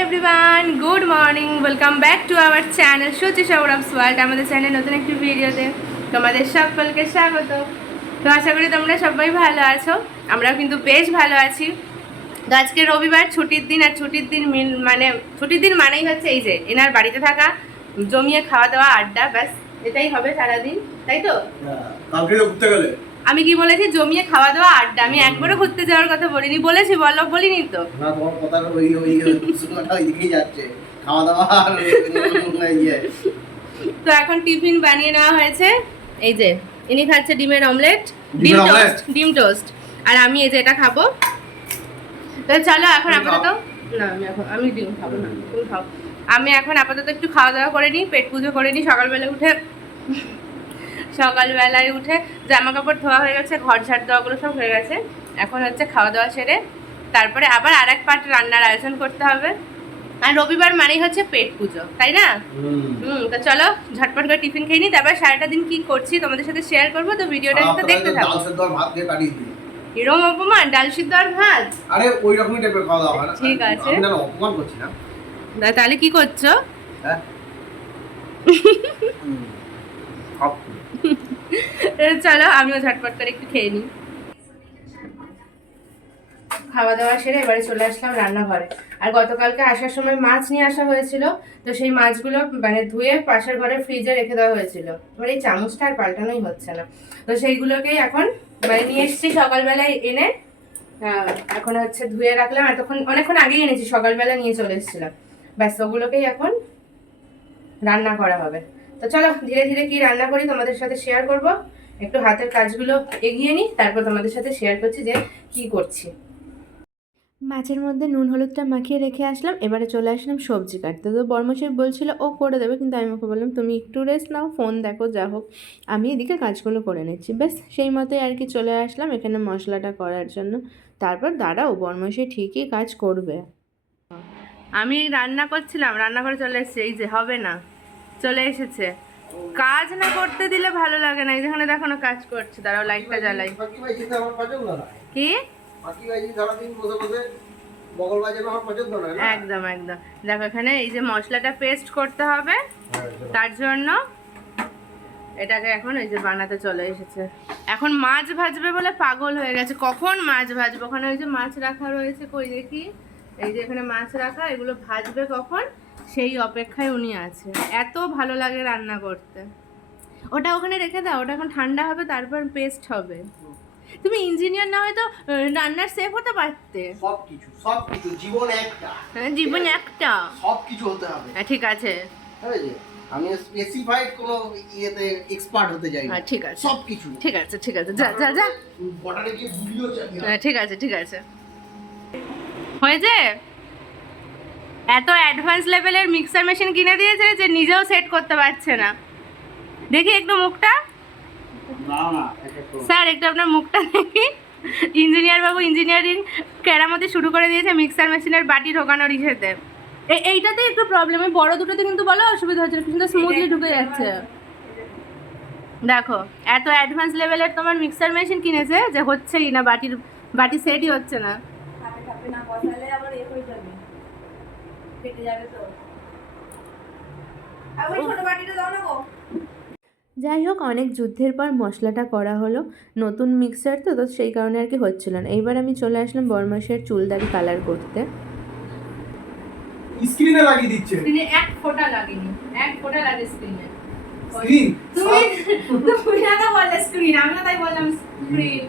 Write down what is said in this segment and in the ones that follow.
Everyone good morning, welcome back to our channel Suchi Sourav's world. আমাদের channel নতুন একটি ভিডিওতে তোমাদের সকলকে স্বাগত। তো আশা করি তোমরা সবাই ভালো আছো, আমরাও কিন্তু বেশ ভালো আছি। তো আজকে রবিবার, ছুটির দিন। আর ছুটির দিন মানেই হচ্ছে এই যে এনার বাড়িতে থাকা, জমিয়ে খাওয়া দাওয়া, আড্ডা, ব্যাস এটাই হবে সারাদিন, তাই তো? কালকে ঘুরতে গেলে আমি কি বলেছি? জমিয়ে খাওয়া দাওয়া, আড্ডা। আমি একবারও ঘুরতে যাওয়ার কথা বলিনি। বলেছি? বলিনি তো? না, তোমার কথা ওই সুন্দরটা ওইদিকেই যাচ্ছে, খাওয়া দাওয়া আর ইয়ে। তো এখন টিফিন বানিয়ে নেওয়া হয়েছে। এই যে ইনি খাচ্ছে ডিমের অমলেট, ডিম টোস্ট। আর আমি এই যে এটা খাবো। তো চলো এখন আপাতত, না আমি ডিম খাবো না, তুমি খাও। আমি এখন আপাতত একটু খাওয়া দাওয়া করে নিই, পেট পুজো করে নিই। সকালবেলায় উঠে জামা কাপড় ধোয়া হয়ে গেছে, ঘর ঝাড় দেওয়াগুলো সব হয়ে গেছে। এখন হচ্ছে খাওয়া দাওয়া সেরে তারপরে আবার আরেক পার্ট রান্নার আয়োজন করতে হবে। আর রবিবার মানেই হচ্ছে পেট পুজো, তাই না? তো চলো ঝটপট করে টিফিন খেয়ে নিই, তারপর সারাটা দিন কি করছি তোমাদের সাথে শেয়ার করবো। তো ভিডিওটা একটু দেখতে থাকো। এরকম অপমান? ডাল সিদ্ধ আর ভাত? আরে ওই রকমই টাইপের খাওয়া দাওয়া হয় না। ঠিক আছে, আমি না অপমান করছি না। তাহলে কি করছো? হ্যাঁ চলো আমিও ঝটপট করে একটু খেয়ে নিই। খাওয়া দাওয়া সেরে এবারে চলে আসলাম রান্নাঘরে। আর গতকালকে আসার সময় মাছ নিয়ে আসা হয়েছিল, তো সেই মাছগুলো ধুয়ে পাশের ঘরে ফ্রিজে রেখে দেওয়া হয়েছিল। এবার এই চামচটা আর পাল্টানোই হচ্ছে না, তো সেইগুলোকেই এখন নিয়ে এসেছি সকালবেলায় এনে। এখন হচ্ছে ধুয়ে রাখলাম, এতক্ষণ অনেকক্ষণ আগেই এনেছি, সকালবেলা নিয়ে চলে এসেছিলাম। ব্যাস ওগুলোকেই এখন রান্না করা হবে। তো চলো ধীরে ধীরে কি রান্না করি তোমাদের সাথে শেয়ার করব। একটু হাতের কাজগুলো এগিয়ে নিই, তারপর তোমাদের সাথে শেয়ার করছি যে কি করছি। মাছের মধ্যে নুন হলুদটা মাখিয়ে রেখে আসলাম। এবারে চলে আসলাম সবজি কাটতে। তো বর্মশাই বলছিল ও করে দেবে, কিন্তু আমি ওকে বললাম তুমি একটু রেস্ট নাও, ফোন দেখো, যা হোক আমি এদিকে কাজগুলো করে নিচ্ছি। ব্যাস সেই মতোই আর কি চলে আসলাম এখানে মশলাটা করার জন্য। তারপর দাঁড়াও, বর্মশাই ঠিকই কাজ করবে। আমি রান্না করছিলাম, রান্না করে চলে এসেছে। এই যে হবে না, চলে এসেছে। কাজ না করতে দিলে ভালো লাগে না। যেখানে দেখো না কাজ করছে, দাঁড়াও লাইটটা জ্বালাই। কি একদম একদম দেখো, এখানে এই যে মশলাটা পেস্ট করতে হবে, তার জন্য এটাকে এখন এই যে বানাতে চলে এসেছে। এখন মাছ ভাজবে বলে পাগল হয়ে গেছে, কখন মাছ ভাজবে। ওখানে ওই যে মাছ রাখা রয়েছে, কই দেখি, এই যে এখানে মাছ রাখা, এগুলো ভাজবে কখন সেই অপেক্ষায় উনি আছে। এত ভালো লাগে রান্না করতে। ওটা ওখানে রেখে দাও, ওটা এখন ঠান্ডা হবে, তারপর পেস্ট হবে। তুমি ইঞ্জিনিয়ার না হয়তো রান্নার শেফ হতে পারতে। সবকিছু জীবন একটা, জীবন একটা, সবকিছু হতে হবে। ঠিক আছে, আমি স্পেসিফাইড কোনো ইয়েতে এক্সপার্ট হতে যাই না। ঠিক আছে সবকিছু ঠিক আছে, ঠিক আছে, যা যা যা, বর্ডারে গিয়ে গুলিও চালিয়ে। ঠিক আছে ঠিক আছে, হয়েছে। এত অ্যাডভান্স লেভেলের মিক্সার মেশিন কিনে দিয়েছে যে নিজেও সেট করতে পারছে না। দেখি একটু মুখটা, স্যার একটু আপনার মুখটা দেখি। ইঞ্জিনিয়ার বাবু ইঞ্জিনিয়ারিং কেরামতি শুরু করে দিয়েছে মিক্সার মেশিনের বাটি ঢোকানোর ইসেতে। এইটাতে একটু প্রবলেম, বড় দুটোতে কিন্তু বলো অসুবিধা হচ্ছে না, কিন্তু স্মুথলি ঢুকে যাচ্ছে। দেখো এত অ্যাডভান্স লেভেলের তোমার মিক্সার মেশিন কিনেছে যে হচ্ছেই না, বাটি সেটই হচ্ছে না। যাই হোক, অনেক যুদ্ধের পর মশলাটা করা হলো। নতুন মিক্সার তো তো সেই কারণে আর কি হচ্ছিল না। এইবার আমি চলে আসলাম বর্মশাইয়ের চুলদারি কালার করতে। স্ক্রিনে লাগিয়ে দিচ্ছে, স্ক্রিনে এক ফোঁটা লাগেনি, এক ফোঁটা লাগে স্ক্রিনে। স্ক্রিন তুমি না তো বললে স্ক্রিন, আমি না তাই বললাম স্ক্রিন।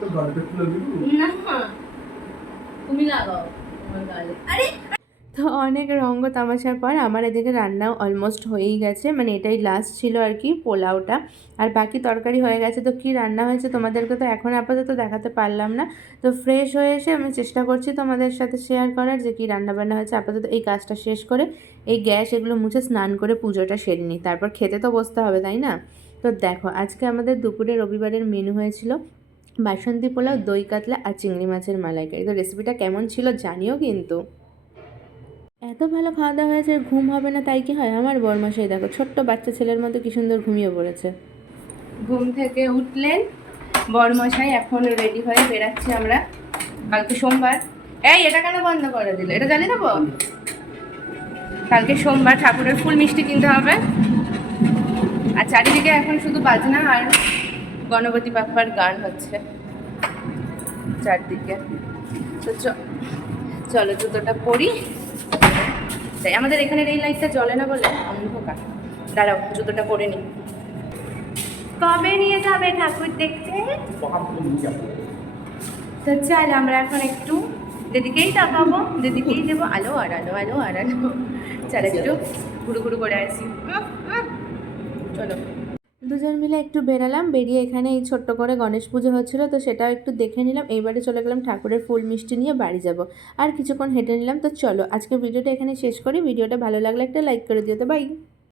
তো গালটা খুলে দিব না তুমি লাগাও তোমার গালে। আরে তো অনেক রঙ্গ তামাশার পর আমার এদিকে রান্নাও অলমোস্ট হয়েই গেছে, মানে এটাই লাস্ট ছিল আর কি, পোলাওটা। আর বাকি তরকারি হয়ে গেছে। তো কী রান্না হয়েছে তোমাদেরকে তো এখন আপাতত দেখাতে পারলাম না। তো ফ্রেশ হয়ে এসে আমি চেষ্টা করছি তোমাদের সাথে শেয়ার করার যে কী রান্নাবান্না হয়েছে। আপাতত এই কাজটা শেষ করে এই গ্যাস এগুলো মুছে স্নান করে পুজোটা সেরে নিই, তারপর খেতে তো বসতে হবে, তাই না? তো দেখো আজকে আমাদের দুপুরে রবিবারের মেনু হয়েছিল বাসন্তী পোলাও, দই কাতলা আর চিংড়ি মাছের মালাইকারি। তো রেসিপিটা কেমন ছিল জানিও কিন্তু। এত ভালো খাওয়া দাওয়া হয়েছে, ঘুম হবে না তাই কি হয়? আমার বরমাসাই দেখো ছোট্ট বাচ্চা ছেলের মতো কি সুন্দর ঘুমিয়ে পড়েছে। ঘুম থেকে উঠলেন বরমশাই, এখন রেডি হয়ে বেরাচ্ছি আমরা। কালকে সোমবার। এই এটা কেন বন্ধ করে দিলে? এটা জানি দেবো। কালকে সোমবার, ঠাকুরের ফুল মিষ্টি কিনতে হবে। আর চারিদিকে এখন শুধু বাজনা আর গণপতি বাপ্পার গান হচ্ছে চারদিকে। তো চলো জুতোটা পরি। তাই আমাদের এখানে এই লাইটটা জ্বলে না বলে অন্ধকার। দাঁড়াও জুতোটা পরে নি। কবে নিয়ে যাবে ঠাকুর দেখতে? তো চল আমরা এখন একটু দিদিকেই তাকাবো, দিদিকেই দেবো আলো আর আলো, আলো আর আলো। চল একটু ঘুরু ঘুরু করে আসি। চলো। দুজন মিলে একটু বেরালাম, বেরিয়ে এখানে এই ছোট্ট করে গণেশ পুজো হচ্ছিলো, তো সেটাও একটু দেখে নিলাম। এইবারে চলে গেলাম ঠাকুরের ফুল মিষ্টি নিয়ে বাড়ি যাব। আর কিছুক্ষণ হেঁটে নিলাম। তো চলো আজকে ভিডিওটা এখানে শেষ করি। ভিডিওটা ভালো লাগলে একটা লাইক করে দিও। তো বাই।